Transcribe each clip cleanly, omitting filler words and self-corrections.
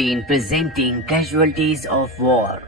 in presenting casualties of war।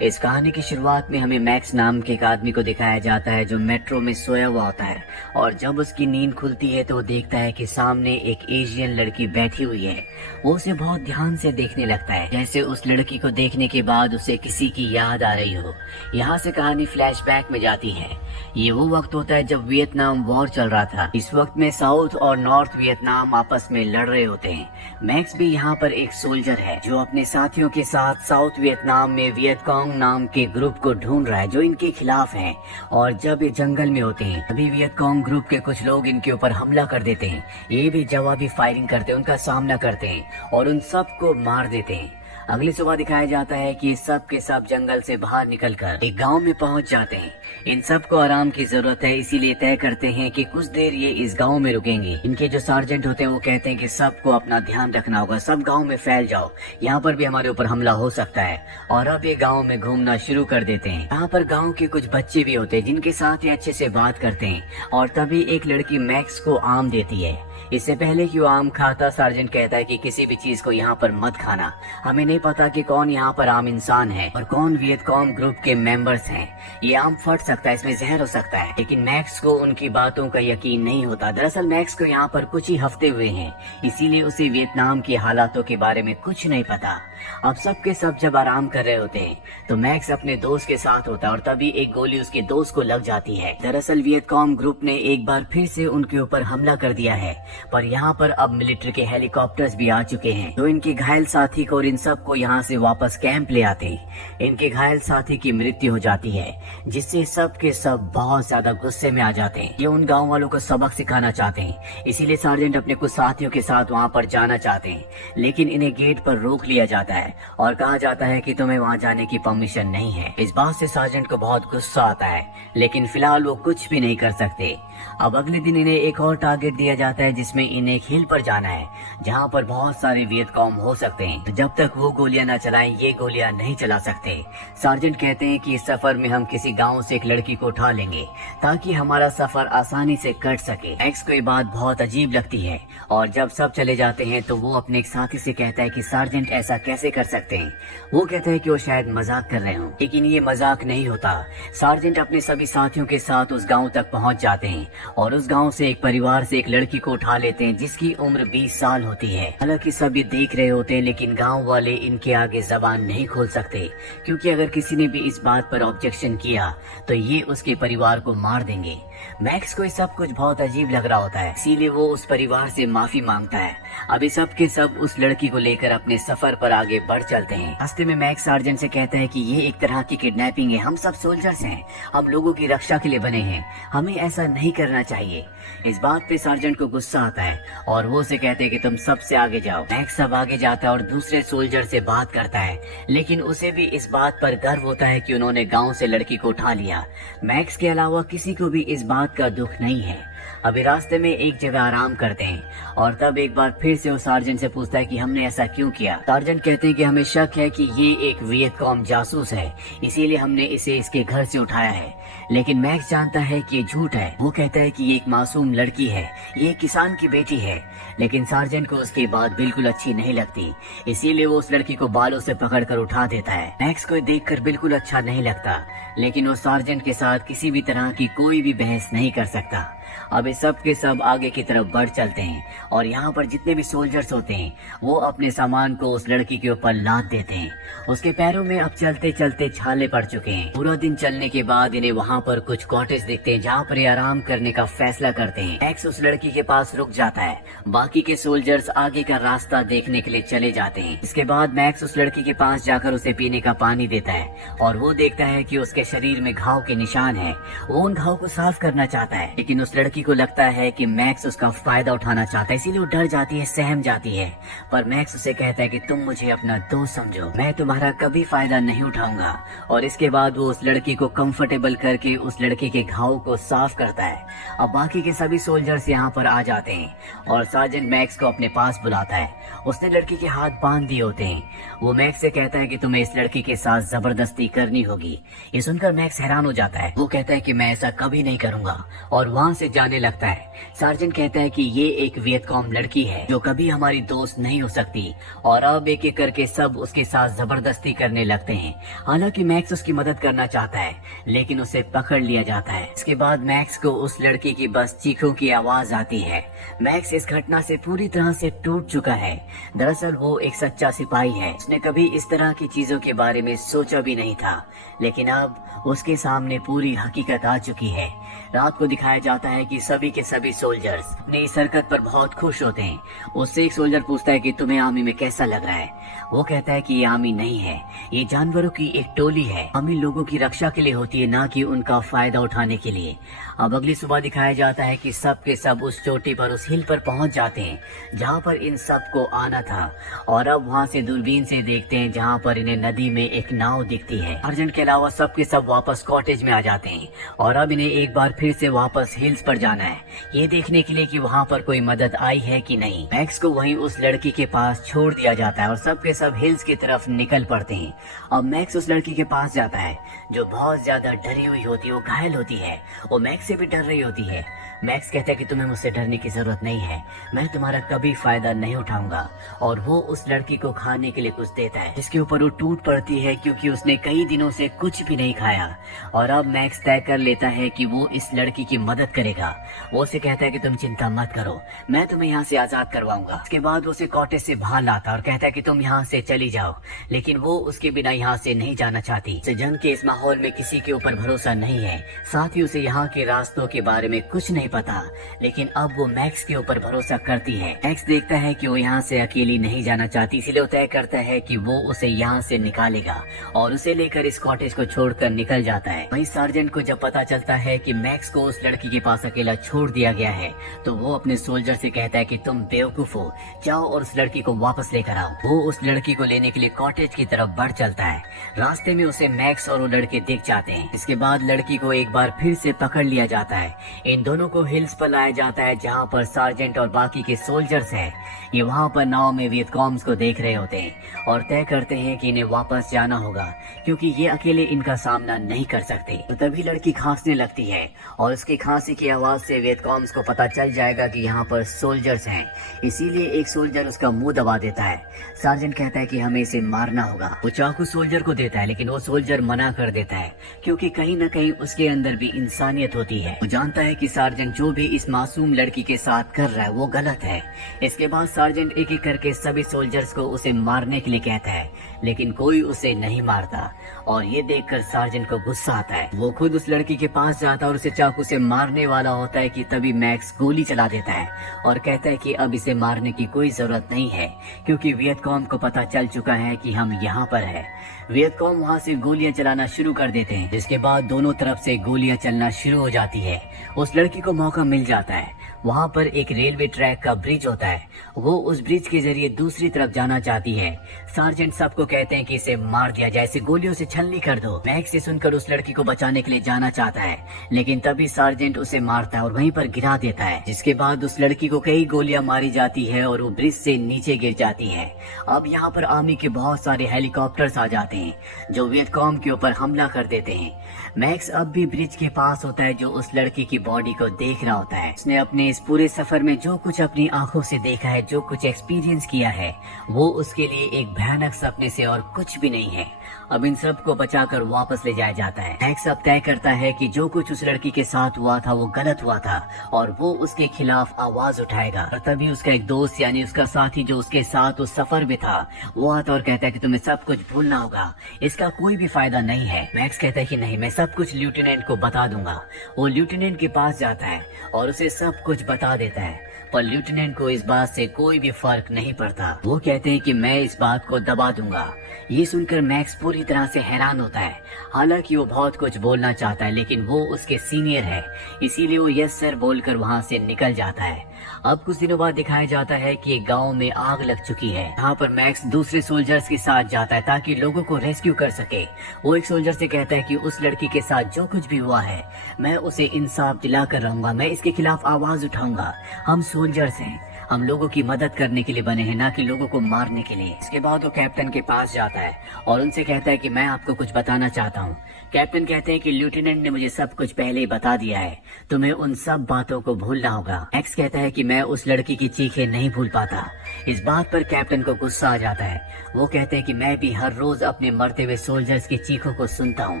इस कहानी की शुरुआत में हमें मैक्स नाम के एक आदमी को दिखाया जाता है जो मेट्रो में सोया हुआ होता है और जब उसकी नींद खुलती है तो वो देखता है कि सामने एक एशियन लड़की बैठी हुई है। वो उसे बहुत ध्यान से देखने लगता है, जैसे उस लड़की को देखने के बाद उसे किसी की याद आ रही हो। यहाँ से कहानी फ्लैशबैक में जाती है। ये वो वक्त होता है जब वियतनाम वॉर चल रहा था। इस वक्त में साउथ और नॉर्थ वियतनाम आपस में लड़ रहे होते हैं। मैक्स भी यहाँ पर एक सोल्जर है जो अपने साथियों के साथ साउथ वियतनाम में वियतकॉन्ग नाम के ग्रुप को ढूंढ रहा है जो इनके खिलाफ हैं। और जब ये जंगल में होते हैं तभी वियतकॉन्ग ग्रुप के कुछ लोग इनके ऊपर हमला कर देते हैं। ये भी जवाबी फायरिंग करते हैं, उनका सामना करते हैं और उन सबको मार देते हैं। अगली सुबह दिखाया जाता है कि सब के सब जंगल से बाहर निकलकर एक गांव में पहुंच जाते हैं। इन सब को आराम की जरूरत है, इसीलिए तय करते हैं कि कुछ देर ये इस गांव में रुकेंगे। इनके जो सार्जेंट होते हैं वो कहते हैं कि सबको अपना ध्यान रखना होगा, सब गांव में फैल जाओ, यहाँ पर भी हमारे ऊपर हमला हो सकता है। और अब ये गाँव में घूमना शुरू कर देते हैं। यहाँ पर गाँव के कुछ बच्चे भी होते हैं जिनके साथ ये अच्छे से बात करते हैं। और तभी एक लड़की मैक्स को आम देती है। इससे पहले कि वो आम खाता, सार्जेंट कहता है कि किसी भी चीज को यहाँ पर मत खाना, हमें नहीं पता कि कौन यहाँ पर आम इंसान है और कौन वियतकॉन्ग ग्रुप के मेंबर्स हैं। ये आम फट सकता है, इसमें जहर हो सकता है। लेकिन मैक्स को उनकी बातों का यकीन नहीं होता। दरअसल मैक्स को यहाँ पर कुछ ही हफ्ते हुए हैं, इसीलिए उसे वियतनाम के हालातों के बारे में कुछ नहीं पता। अब सब के सब जब आराम कर रहे होते हैं तो मैक्स अपने दोस्त के साथ होता है और तभी एक गोली उसके दोस्त को लग जाती है। दरअसल वियतकॉन्ग ग्रुप ने एक बार फिर से उनके ऊपर हमला कर दिया है, पर यहाँ पर अब मिलिट्री के हेलीकॉप्टर्स भी आ चुके हैं जो इनके घायल साथी को और इन सब को यहाँ से वापस कैंप ले आते हैं। इनके घायल साथी की मृत्यु हो जाती है, जिससे सब के सब बहुत ज्यादा गुस्से में आ जाते हैं। ये उन गाँव वालों को सबक सिखाना चाहते हैं, इसीलिए सार्जेंट अपने कुछ साथियों के साथ वहाँ पर जाना चाहते हैं, लेकिन इन्हें गेट पर रोक लिया जाता है और कहा जाता है कि तुम्हें वहां जाने की परमिशन नहीं है। इस बात से सार्जेंट को बहुत गुस्सा आता है, लेकिन फिलहाल वो कुछ भी नहीं कर सकते। अब अगले दिन इन्हें एक और टारगेट दिया जाता है जिसमें इन्हें एक हिल पर जाना है जहां पर बहुत सारे वियतकॉन्ग हो सकते हैं। तो जब तक वो गोलियां न चलाएं ये गोलियां नहीं चला सकते। सार्जेंट कहते हैं कि इस सफर में हम किसी गाँव से एक लड़की को उठा लेंगे ताकि हमारा सफर आसानी से कट सके। एक्स को ये बात बहुत अजीब लगती है और जब सब चले जाते हैं तो वो अपने एक साथी से कहता है कि सार्जेंट ऐसा कैसे कर सकते हैं। वो कहते हैं कि वो शायद मजाक कर रहे हो, लेकिन ये मजाक नहीं होता। सार्जेंट अपने सभी साथियों के साथ उस गांव तक पहुंच जाते हैं और उस गांव से एक परिवार से एक लड़की को उठा लेते हैं जिसकी उम्र 20 साल होती है। हालांकि सभी देख रहे होते हैं, लेकिन गांव वाले इनके आगे जबान नहीं खोल सकते, क्योंकि अगर किसी ने भी इस बात पर ऑब्जेक्शन किया तो ये उसके परिवार को मार देंगे। मैक्स को ये सब कुछ बहुत अजीब लग रहा होता है, इसीलिए वो उस परिवार से माफी मांगता है। अभी सब के सब उस लड़की को लेकर अपने सफर पर आगे बढ़ चलते हैं। रास्ते में मैक्स सार्जेंट से कहता है कि ये एक तरह की किडनैपिंग है, हम सब सोल्जर्स हैं, हम लोगों की रक्षा के लिए बने हैं, हमें ऐसा नहीं करना चाहिए। इस बात पे सार्जेंट को गुस्सा आता है और वो उसे कहते हैं कि तुम सबसे आगे जाओ। मैक्स सब आगे जाता है और दूसरे सोल्जर से बात करता है, लेकिन उसे भी इस बात पर गर्व होता है कि उन्होंने गाँव से लड़की को उठा लिया। मैक्स के अलावा किसी को भी इस बात का दुख नहीं है। अभी रास्ते में एक जगह आराम करते हैं और तब एक बार फिर से वो सार्जेंट से पूछता है कि हमने ऐसा क्यों किया। सार्जेंट कहते हैं कि हमें शक है कि ये एक वियतकॉन्ग जासूस है, इसीलिए हमने इसे इसके घर से उठाया है। लेकिन मैक्स जानता है कि ये झूठ है। वो कहता है कि ये एक मासूम लड़की है, ये किसान की बेटी है। लेकिन सार्जेंट को उसकी बात बिल्कुल अच्छी नहीं लगती, इसीलिए वो उस लड़की को बालों से पकड़कर उठा देता है। मैक्स को देखकर बिल्कुल अच्छा नहीं लगता, लेकिन वो सार्जेंट के साथ किसी भी तरह की कोई भी बहस नहीं कर सकता। अब ये सब के सब आगे की तरफ बढ़ चलते हैं और यहाँ पर जितने भी सोल्जर्स होते हैं वो अपने सामान को उस लड़की के ऊपर लाद देते हैं। उसके पैरों में अब चलते चलते छाले पड़ चुके हैं। पूरा दिन चलने के बाद इन्हें वहाँ पर कुछ कॉटेज दिखते हैं जहाँ पर ये आराम करने का फैसला करते हैं। एक्स उस लड़की के पास रुक जाता है, बाकी के सोल्जर्स आगे का रास्ता देखने के लिए चले जाते हैं। इसके बाद मैक्स उस लड़की के पास जाकर उसे पीने का पानी देता है और वो देखता है कि उसके शरीर में घाव के निशान है। वो उन घाव को साफ करना चाहता है, लेकिन उस लड़की को लगता है कि मैक्स उसका फायदा उठाना चाहता है, इसीलिए वो डर जाती है, सहम जाती है। पर मैक्स उसे कहता है कि तुम मुझे अपना दोस्त समझो, मैं तुम्हारा कभी फायदा नहीं उठाऊंगा। और इसके बाद वो उस लड़की को कंफर्टेबल करके उस लड़के के घाव को साफ करता है। अब बाकी के सभी सोल्जर्स यहाँ पर आ जाते हैं और सार्जेंट मैक्स को अपने पास बुलाता है। उसने लड़की के हाथ बांध दिए होते हैं। वो मैक्स से कहता है कि तुम्हें इस लड़की के साथ जबरदस्ती करनी होगी। ये सुनकर मैक्स हैरान हो जाता है। वो कहता है कि मैं ऐसा कभी नहीं करूंगा और वहाँ से जाने लगता है। सार्जेंट कहता है कि ये एक वियतकॉम लड़की है जो कभी हमारी दोस्त नहीं हो सकती, और अब एक एक करके सब उसके साथ जबरदस्ती करने लगते हैं। हालांकि मैक्स उसकी मदद करना चाहता है, लेकिन उसे पकड़ लिया जाता है। इसके बाद मैक्स को उस लड़की की बस चीखों की आवाज आती है। मैक्स इस घटना से पूरी तरह से टूट चुका है। दरअसल वो एक सच्चा सिपाही है। उसने कभी इस तरह की चीजों के बारे में सोचा भी नहीं था, लेकिन अब उसके सामने पूरी हकीकत आ चुकी है। रात को दिखाया जाता है कि सभी के सभी सोल्जर्स अपनी इस हरकत पर बहुत खुश होते हैं। उससे एक सोल्जर पूछता है कि तुम्हें आर्मी में कैसा लग रहा है। वो कहता है कि ये आर्मी नहीं है, ये जानवरों की एक टोली है। आर्मी लोगों की रक्षा के लिए होती है, ना कि उनका फायदा उठाने के लिए। अब अगली सुबह दिखाया जाता है कि सब के सब उस चोटी पर, उस हिल पर पहुंच जाते हैं जहां पर इन सब को आना था, और अब वहां से दूरबीन से देखते हैं जहां पर इन्हें नदी में एक नाव दिखती है। सार्जेंट के अलावा सब के सब वापस कॉटेज में आ जाते हैं, और अब इन्हें एक बार फिर से वापस हिल्स पर जाना है, ये देखने के लिए कि वहां पर कोई मदद आई है कि नहीं। मैक्स को वहीं उस लड़की के पास छोड़ दिया जाता है और सब के सब हिल्स की तरफ निकल पड़ते हैं। अब मैक्स उस लड़की के पास जाता है जो बहुत ज्यादा डरी हुई होती है, वो घायल होती है, वो मैक्स से भी डर रही होती है। मैक्स कहता है कि तुम्हें मुझसे डरने की जरूरत नहीं है, मैं तुम्हारा कभी फायदा नहीं उठाऊंगा, और वो उस लड़की को खाने के लिए कुछ देता है, जिसके ऊपर वो टूट पड़ती है क्योंकि उसने कई दिनों से कुछ भी नहीं खाया। और अब मैक्स तय कर लेता है कि वो इस लड़की की मदद करेगा। वो उसे कहता है कि तुम चिंता मत करो, मैं तुम्हें यहाँ से आजाद करवाऊंगा। उसके बाद वो उसे कॉटेज से बाहर लाता और कहता है कि तुम यहाँ से चली जाओ, लेकिन वो उसके बिना यहाँ से नहीं जाना चाहती। उसे जंग के इस माहौल में किसी के ऊपर भरोसा नहीं है, साथ ही उसे यहाँ के रास्तों के बारे में कुछ नहीं पता, लेकिन अब वो मैक्स के ऊपर भरोसा करती है। मैक्स देखता है कि वो यहाँ से अकेली नहीं जाना चाहती, इसलिए वो तय करता है कि वो उसे यहाँ से निकालेगा और उसे लेकर इस कॉटेज को छोड़कर निकल जाता है। वहीं सार्जेंट को जब पता चलता है कि मैक्स को उस लड़की के पास अकेला छोड़ दिया गया है, तो वो अपने सोल्जर से कहता है कि तुम बेवकूफ हो, जाओ और उस लड़की को वापस लेकर आओ। वो उस लड़की को लेने के लिए कॉटेज की तरफ बढ़ चलता है। रास्ते में उसे मैक्स और वो लड़के दिख जाते हैं। इसके बाद लड़की को एक बार फिर से पकड़ लिया जाता है। इन दोनों को हिल्स पर लाया जाता है जहाँ पर सार्जेंट और बाकी के सोल्जर्स हैं। ये वहाँ पर नाव में वियतकॉम्स को देख रहे होते हैं और तय करते हैं कि इन्हें वापस जाना होगा, क्योंकि ये अकेले इनका सामना नहीं कर सकते। तो तभी लड़की खांसने लगती है और उसकी खांसी की आवाज से वियतकॉम्स को पता चल जाएगा कि यहाँ पर सोल्जर्स हैं, इसीलिए एक सोल्जर उसका मुंह दबा देता है। सार्जेंट कहता है कि हमें इसे मारना होगा। वो चाकू सोल्जर को देता है, लेकिन वो सोल्जर मना कर देता है, क्योंकि कहीं न कहीं उसके अंदर भी इंसानियत होती है। वो जानता है कि सार्जेंट जो भी इस मासूम लड़की के साथ कर रहा है वो गलत है। इसके बाद सार्जेंट एक एक करके सभी सोल्जर्स को उसे मारने के लिए कहता है, लेकिन कोई उसे नहीं मारता, और ये देखकर सार्जेंट को गुस्सा आता है। वो खुद उस लड़की के पास जाता है और उसे चाकू से मारने वाला होता है कि तभी मैक्स गोली चला देता है और कहता है कि अब इसे मारने की कोई जरूरत नहीं है, क्योंकि वियतकॉम को पता चल चुका है कि हम यहाँ पर है। वियतकॉम वहाँ से गोलियां चलाना शुरू कर देते हैं, जिसके बाद दोनों तरफ से गोलियां चलना शुरू हो जाती है। उस लड़की को मौका मिल जाता है। वहाँ पर एक रेलवे ट्रैक का ब्रिज होता है, वो उस ब्रिज के जरिए दूसरी तरफ जाना चाहती है। सार्जेंट सबको कहते हैं कि इसे मार दिया जाए, इसे गोलियों से छलनी कर दो। मैक्स से सुनकर उस लड़की को बचाने के लिए जाना चाहता है, लेकिन तभी सार्जेंट उसे मारता है और वहीं पर गिरा देता है, जिसके बाद उस लड़की को कई गोलियां मारी जाती है और वो ब्रिज से नीचे गिर जाती है। अब यहाँ पर आर्मी के बहुत सारे हेलीकॉप्टर्स आ जाते हैं जो वियतकॉम के ऊपर हमला कर देते हैं। मैक्स अब भी ब्रिज के पास होता है जो उस लड़की की बॉडी को देख रहा होता है। उसने अपने इस पूरे सफर में जो कुछ अपनी आंखों से देखा है, जो कुछ एक्सपीरियंस किया है, वो उसके लिए एक भयानक सपने से और कुछ भी नहीं है। अब इन सब को बचाकर वापस ले जाया जाता है। मैक्स अब तय करता है कि जो कुछ उस लड़की के साथ हुआ था वो गलत हुआ था और वो उसके खिलाफ आवाज उठाएगा। और तभी उसका एक दोस्त यानी उसका साथी जो उसके साथ उस सफर में था, वो आता और कहता है कि तुम्हें सब कुछ भूलना होगा, इसका कोई भी फायदा नहीं है। मैक्स कहता है कि नहीं, मैं सब कुछ लेफ्टिनेंट को बता दूंगा। वो लेफ्टिनेंट के पास जाता है और उसे सब कुछ बता देता है, पर लेफ्टिनेंट को इस बात से कोई भी फर्क नहीं पड़ता। वो कहते हैं कि मैं इस बात को दबा दूंगा। ये सुनकर मैक्स पूरी तरह से हैरान होता है। हालांकि वो बहुत कुछ बोलना चाहता है, लेकिन वो उसके सीनियर है, इसीलिए वो यस सर बोलकर वहाँ से निकल जाता है। अब कुछ दिनों बाद दिखाया जाता है कि एक गांव में आग लग चुकी है। यहाँ पर मैक्स दूसरे सोल्जर्स के साथ जाता है ताकि लोगों को रेस्क्यू कर सके। वो एक सोल्जर से कहता है कि उस लड़की के साथ जो कुछ भी हुआ है, मैं उसे इंसाफ दिला कर रहूंगा, मैं इसके खिलाफ आवाज उठाऊंगा। हम सोल्जर्स हैं, हम लोगों की मदद करने के लिए बने हैं, ना कि लोगों को मारने के लिए। इसके बाद वो कैप्टन के पास जाता है और उनसे कहता है कि मैं आपको कुछ बताना चाहता हूँ। कैप्टन कहते हैं कि लेफ्टिनेंट ने मुझे सब कुछ पहले ही बता दिया है, तुम्हें उन सब बातों को भूलना होगा। मैक्स कहता है कि मैं उस लड़की की चीखें नहीं भूल पाता। इस बात पर कैप्टन को गुस्सा आ जाता है। वो कहते हैं कि मैं भी हर रोज अपने मरते हुए सोल्जर्स की चीखों को सुनता हूँ।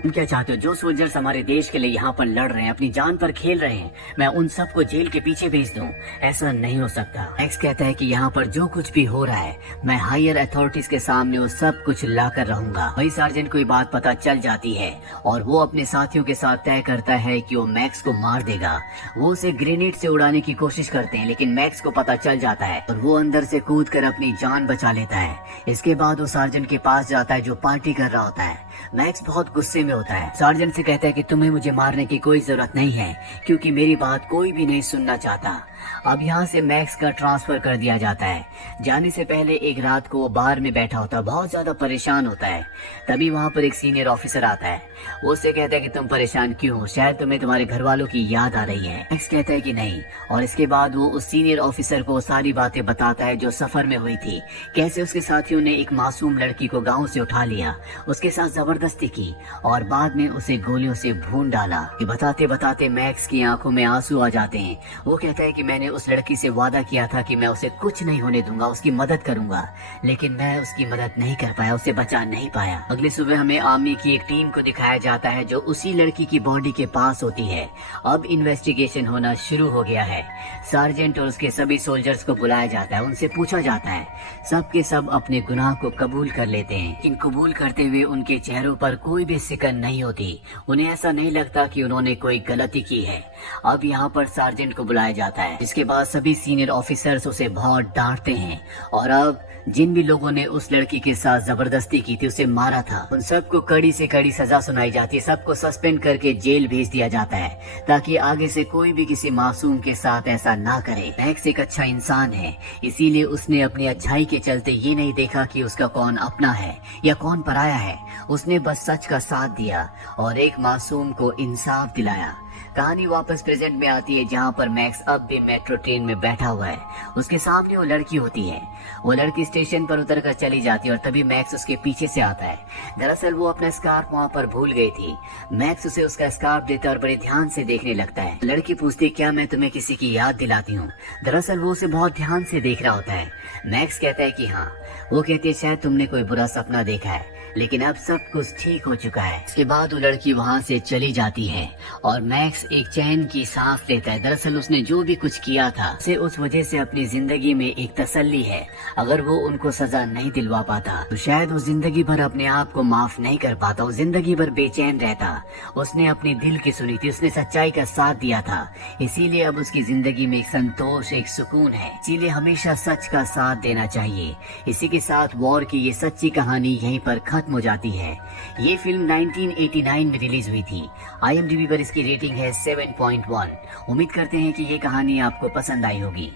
तुम क्या चाहते हो? जो सोल्जर्स हमारे देश के लिए यहाँ पर लड़ रहे हैं, अपनी जान पर खेल रहे हैं, मैं उन सबको जेल के पीछे भेज दूं? ऐसा नहीं हो सकता। मैक्स कहता है कि यहाँ पर जो कुछ भी हो रहा है, मैं हायर अथॉरिटीज के सामने वो सब कुछ ला कर रहूंगा। वही सार्जेंट को ये बात पता चल जाती है और वो अपने साथियों के साथ तय करता है कि वो मैक्स को मार देगा। वो उसे ग्रेनेड से उड़ाने की कोशिश करते हैं, लेकिन मैक्स को पता चल जाता है और वो अंदर से कूद कर अपनी जान बचा लेता है। इसके बाद वो सार्जेंट के पास जाता है जो पार्टी कर रहा होता है। मैक्स बहुत गुस्से में होता है। सार्जेंट से कहता है कि तुम्हें मुझे मारने की कोई जरूरत नहीं है, क्योंकि मेरी बात कोई भी नहीं सुनना चाहता। अब यहाँ से मैक्स का ट्रांसफर कर दिया जाता है। जाने से पहले एक रात को वो बार में बैठा होता है, बहुत ज्यादा परेशान होता है। तभी वहाँ पर एक सीनियर ऑफिसर आता है। वो उससे कहता है कि तुम परेशान क्यों हो? शायद तुम्हें तुम्हारे घर वालों की याद आ रही है। मैक्स कहता है कि नहीं, और इसके बाद वो उस सीनियर ऑफिसर को सारी बातें बताता है जो सफर में हुई थी। कैसे उसके साथियों ने एक मासूम लड़की को गाँव से उठा लिया, उसके साथ जबरदस्ती की और बाद में उसे गोलियों से भून डाला। बताते बताते मैक्स की आंखों में आंसू आ जाते हैं। वो कहता है कि मैंने उस लड़की से वादा किया था कि मैं उसे कुछ नहीं होने दूंगा, उसकी मदद करूंगा, लेकिन मैं उसकी मदद नहीं कर पाया, उसे बचा नहीं पाया। अगली सुबह हमें आर्मी की एक टीम को दिखाया जाता है जो उसी लड़की की बॉडी के पास होती है। अब इन्वेस्टिगेशन होना शुरू हो गया है। सार्जेंट और उसके सभी सोल्जर्स को बुलाया जाता है, उनसे पूछा जाता है। सब के सब अपने गुनाह को कबूल कर लेते हैं, लेकिन कबूल करते हुए उनके चेहरों पर कोई भी सिकन नहीं होती। उन्हें ऐसा नहीं लगता कि उन्होंने कोई गलती की है। अब यहाँ पर सार्जेंट को बुलाया जाता है। इसके बाद सभी सीनियर ऑफिसर्स उसे बहुत डांटते हैं और अब जिन भी लोगों ने उस लड़की के साथ जबरदस्ती की थी, उसे मारा था, उन सबको कड़ी से कड़ी सजा सुनाई जाती है। सबको सस्पेंड करके जेल भेज दिया जाता है ताकि आगे से कोई भी किसी मासूम के साथ ऐसा ना करे। मैक्स एक अच्छा इंसान है, इसीलिए उसने अपनी अच्छाई के चलते ये नहीं देखा कि उसका कौन अपना है या कौन पराया है। उसने बस सच का साथ दिया और एक मासूम को इंसाफ दिलाया। कहानी वापस प्रेजेंट में आती है जहाँ पर मैक्स अब भी मेट्रो ट्रेन में बैठा हुआ है। उसके सामने वो लड़की होती है। वो लड़की स्टेशन पर उतरकर चली जाती है और तभी मैक्स उसके पीछे से आता है। दरअसल वो अपना स्कार्फ वहाँ पर भूल गई थी। मैक्स उसे उसका स्कार्फ देता है और बड़े ध्यान से देखने लगता है। लड़की पूछती है, क्या मैं तुम्हें किसी की याद दिलाती हूँ? दरअसल वो उसे बहुत ध्यान से देख रहा होता है। मैक्स कहता है कि हाँ। वो कहती है, शायद तुमने कोई बुरा सपना देखा है, लेकिन अब सब कुछ ठीक हो चुका है। इसके बाद वो लड़की वहाँ से चली जाती है और मैक्स एक चैन की सांस लेता है। दरअसल उसने जो भी कुछ किया था उसे उस वजह से अपनी जिंदगी में एक तसल्ली है। अगर वो उनको सजा नहीं दिलवा पाता तो शायद वो जिंदगी भर अपने आप को माफ नहीं कर पाता, वो जिंदगी भर बेचैन रहता। उसने अपने दिल की सुनी थी, उसने सच्चाई का साथ दिया था, इसीलिए अब उसकी जिंदगी में एक संतोष, एक सुकून है। इसीलिए हमेशा सच का साथ देना चाहिए। इसी के साथ वॉर की ये सच्ची कहानी यहीं पर खत्म हो जाती है। ये फिल्म 1989 में रिलीज हुई थी। IMDb पर इसकी रेटिंग है 7.1। उम्मीद करते हैं कि ये कहानी आपको पसंद आई होगी।